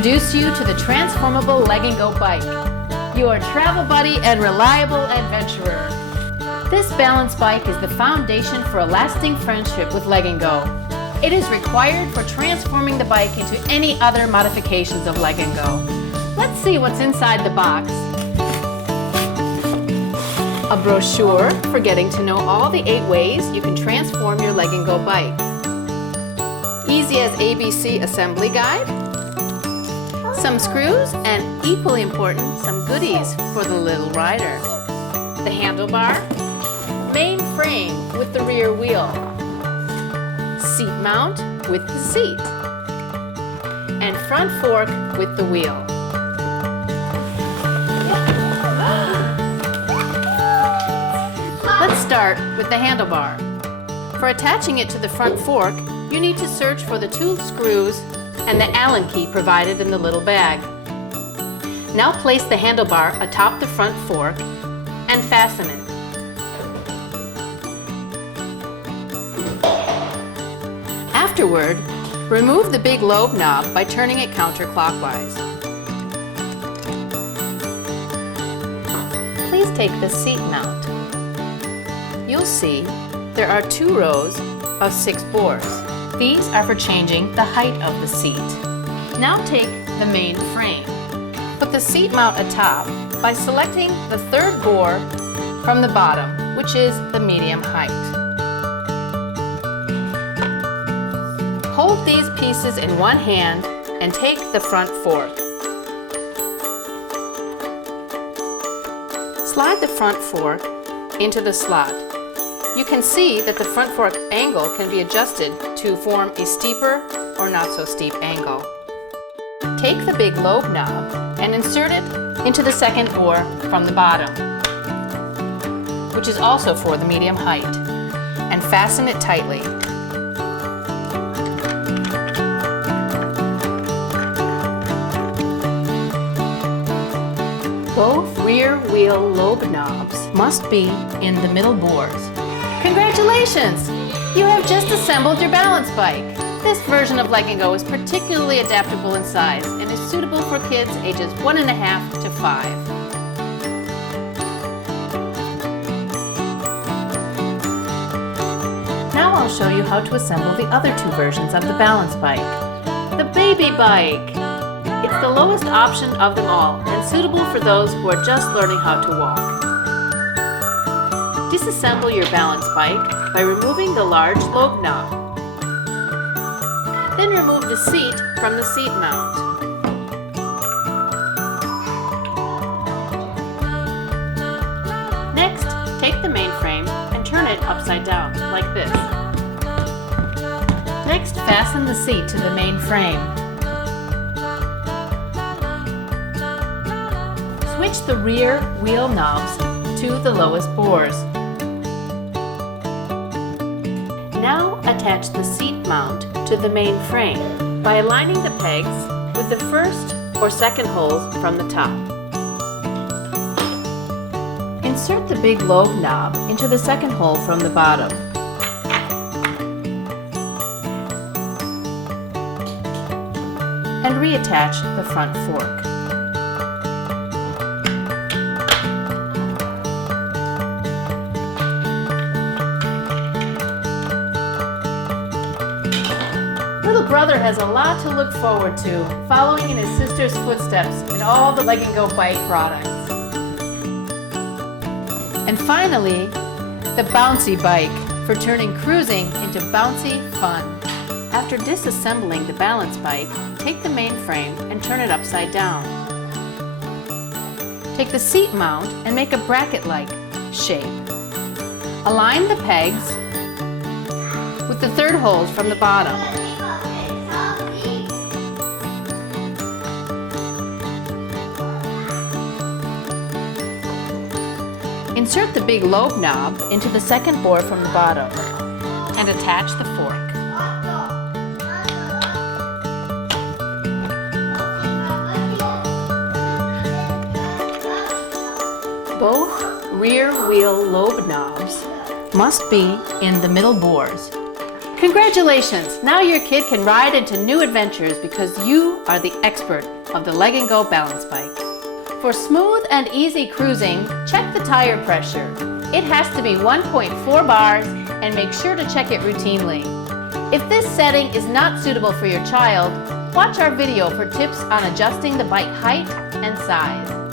introduce you to the transformable leg-and-go bike, your travel buddy and reliable adventurer. This balance bike is the foundation for a lasting friendship with leg&go. It is required for transforming the bike into any other modifications of leg&go. Let's see what's inside the box. A brochure for getting to know all the 8 ways you can transform your leg&go bike. Easy as ABC assembly guide. Some screws and, equally important, some goodies for the little rider. The handlebar, main frame with the rear wheel, seat mount with the seat, and front fork with the wheel. Let's start with the handlebar. For attaching it to the front fork, you need to search for the 2 screws and the Allen key provided in the little bag. Now place the handlebar atop the front fork and fasten it. Afterward, remove the big lobe knob by turning it counterclockwise. Please take the seat mount. You'll see there are 2 rows of 6 bores. These are for changing the height of the seat. Now take the main frame. Put the seat mount atop by selecting the 3rd bore from the bottom, which is the medium height. Hold these pieces in one hand and take the front fork. Slide the front fork into the slot. You can see that the front fork angle can be adjusted to form a steeper or not so steep angle. Take the big lobe knob and insert it into the 2nd bore from the bottom, which is also for the medium height, and fasten it tightly. Both rear wheel lobe knobs must be in the middle bores. Congratulations! You have just assembled your balance bike. This version of leg&go is particularly adaptable in size and is suitable for kids ages 1.5 to 5. Now I'll show you how to assemble the other 2 versions of the balance bike. The baby bike. It's the lowest option of them all and suitable for those who are just learning how to walk. Disassemble your balance bike by removing the large lobe knob. Then remove the seat from the seat mount. Next, take the main frame and turn it upside down, like this. Next, fasten the seat to the main frame. Switch the rear wheel knobs to the lowest bores. Now attach the seat mount to the main frame by aligning the pegs with the 1st or 2nd holes from the top. Insert the big lobe knob into the 2nd hole from the bottom. And reattach the front fork. Little brother has a lot to look forward to, following in his sister's footsteps in all the leg&go bike products. And finally, the Bouncy bike for turning cruising into bouncy fun. After disassembling the balance bike, take the main frame and turn it upside down. Take the seat mount and make a bracket-like shape. Align the pegs with the 3rd holes from the bottom. Insert the big lobe knob into the 2nd bore from the bottom and attach the fork. Both rear wheel lobe knobs must be in the middle bores. Congratulations! Now your kid can ride into new adventures because you are the expert of the Leg and Go balance bike. For smooth and easy cruising, check the tire pressure. It has to be 1.4 bars and make sure to check it routinely. If this setting is not suitable for your child, watch our video for tips on adjusting the bike height and size.